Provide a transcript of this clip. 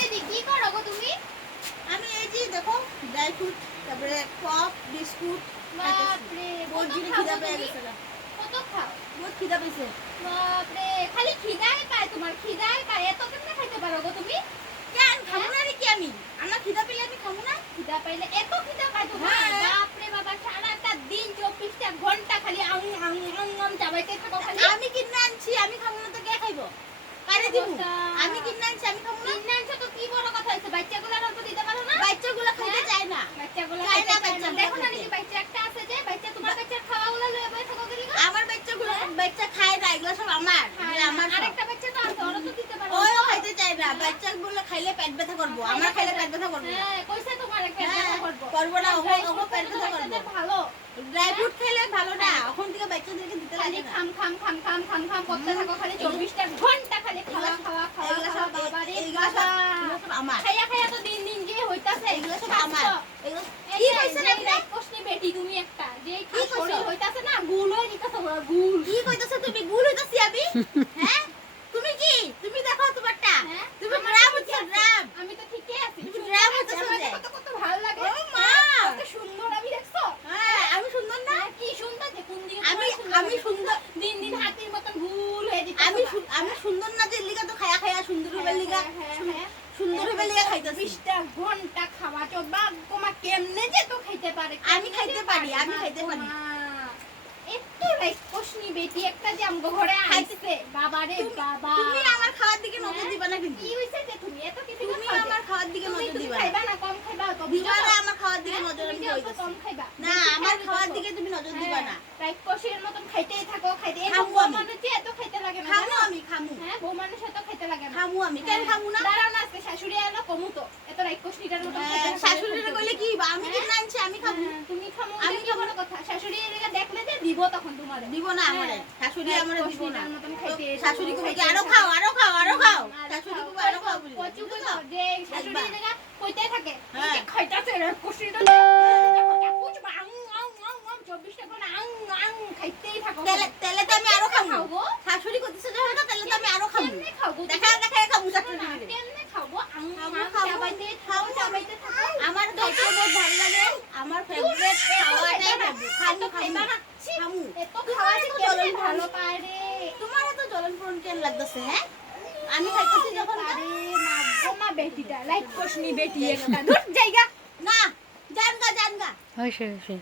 দিদি কি করো গো তুমি? আমি এই যে দেখো ড্রাই ফ্রুট তারপরে পপ বিস্কুট বাপরে বহুত কত জিনিস খাও খিদা গো পেয়ে তুমি? গেছে কত খাও? বহুত খিদা পেয়েছে বাপরে খালি খিদাই পায় তোমার, খিদাই পায়। এত কেমনে খাইতে পারো গো তুমি? কেন খাবো না নাকি আমি? আমার খিদা পেলে আমি খাবো না? খিদা পাইলে এত খিদা পায় তোমার? হ্যাঁ। বাপরে বাবা, সারাটা দিন 24টা ঘন্টা খালি আং আং আং আং চাবাইতে থাকো খালি। আমি কিনে আনছি আমি খাবো না তো কে খাইবো? কারে দিব? আমি কিনে আনছি আমি খাবো না? কিনে আনছো তো কি বড় কথা হইছে? বাচ্চাগুলোর অল্প দিতে পারো না? বাচ্চাগুলো খাইতে চায় না বাচ্চাগুলো চায় না, খাইতে চায় না। বাচ্চাগুলো দেখো না খাইতে। নাকি বাচ্চা একটা আছে যে বাচ্চা তোমার বাচ্চার খাওয়াগুলো লয়ে বসে থাকো গেলি গো? আমার বাচ্চাগুলো বাচ্চা খায় না এগুলো সব আমার এগুলো আমার সব। আরেকটা বাচ্চা তো আছে, ওরা তো দিতে পারো। ওইও খাইতে চায় না বাচ্চাগুলো খাইলে পেট ব্যথা করবো আমার খাইলে পেট ব্যথা করবো না। হ্যাঁ, কইছে তোমার একটা হ্যাঁ, করবো। করবো না ওগো ওগো পেট ব্যথা বাচ্চাদের করবো ভালো। ড্রাই ফ্রুট খেলে ভালো না এখন থেকে বাচ্চাদেরকে দিতে খালি লাগে না খাম খাম খাম খাম খাম খাম করতে থাকো খালি 24টা ঘন্টা খালি খাওয়া খাওয়া খাওয়া এগুলো খাওয়া। সব বাবা রে এগুলো বাবা। সব আমার খাইয়া খাইয়া তো দিন দিন যে হইতাছে এগুলো সব আমার এগুলো এই কি যে কইছেন যে আপনি? রাত কষ্টে বেটি তুমি একটা যে কি কি কইছো? শরীর হইতাছে না গুল হই দিতাছে বড় গুল। কি কইতাছ তুমি গুল হইতাছি আমি হ্যাঁ তুমি কি তুমি দেখো তোমারটা হ্যাঁ? তুমি আমার গ্রাম ঠিকই হচ্ছে আছে। গ্রাম আমি তো ঠিকই আছি। তুমি সুন্দর গ্রাম আছে, হইতাছো আমার যে। কত কত ভালো লাগে। ও মা কত সুন্দর আমি দেখছো? হ্যাঁ আমি সুন্দর না হ্যাঁ, কি সুন্দর যে কোন দিকে আমি তোমার আমি সুন্দর দিন দিন হাতির মতন গুল হয়ে দিতাছে। আমি সুন্দর না যে লিগা তো খায়া খায়া সুন্দর হইবার লিগা সুন্দর হইবার লিগা খাইতাছি 20টা ঘন্টা খাওয়া তো বাবা কেমনে যে তো খাইতে পারে? আমি খাইতে পারি, আমি খাইতে পারি। একটু রাইট কোশনি বেটি একটা যে আমগো ঘরে আইছে বাবা রে বাবা। তুমি আমার খাওয়ার দিকে নজর হ্যাঁ? দিবা না কিন্তু কি হইছে যে তুমি এত কিছু তুমি আমার খাওয়ার দিকে নজর দিবা না খাইবা না কম খাইবা তো দিবা না আমার খাওয়ার দিকে নজর আমি তুমি কইতাছি কম খাইবা না আমার খাওয়ার দিকে তুমি নজর দিবা না রাইট কোশির মতন খাইতেই থাকো খাইতে খামু বউ আমি। মানুষ যে এত খাইতে লাগে না খামু জানো? আমি খামু হ্যাঁ বউ মানুষ এত খাইতে লাগে না। খামু আমি কেন খামু না দাঁড়াও না আজকে শাশুড়ি এলো কমু তো এত রাইট কোশনিটার মতন খাইতে লাগে। শাশুড়িরে কইলে কি হইবা? আমি কিনে আনছি আমি খাবো হ্যাঁ, তুমি খামো আমি আমি কি বড় কথা শাশুড়ি এদিকে দেখলে যে দিব তখন তোমারে দিব না আমারে শাশুড়ি আমারে দিব না কোশনিটার মতন খাইতে শাশুড়ি কইবে কি আরো খাও আরো খাও আরো খাও আরো শাশুড়ি খাও, কইবে আরো খাও বলি কচু কইবো যে শাশুড়ি এদিকে কইতেই থাকে হ্যাঁ। এই যে খাইতাছে রে কোশনিটা কুচবা আং আং আং আং 24টা ঘন্টা আং আং খাইতেই থাকো তেলে তো আমি আরো খাবো খাবো শাশুড়ি কইতেছে যখন না তেলে তো আমি আরো খাবো কেমনে খাবো দেখা দেখা খাবো শাশুড়ি কেমনে খাবো আং খাবো, আং খাবো। চাবাইতে থাকো চাবাইতে থাকো আমার খাইতে বহুত ভালো লাগে আমার ফেভারিট খাওয়াটাই খাবো খামু খাইবা না খামু এত খাওয়া যে তোমার কেমনে তো ভালো পায় রে তোমার এত জ্বলন পূরণ কেন লাগতেছে হ্যাঁ আমি খাইতেছি যখন আরে মা মা বেটিটা লাইক কোশনি বেটি একটা দূর জায়গা না জানগা জানগা হয়েছে হয়েছে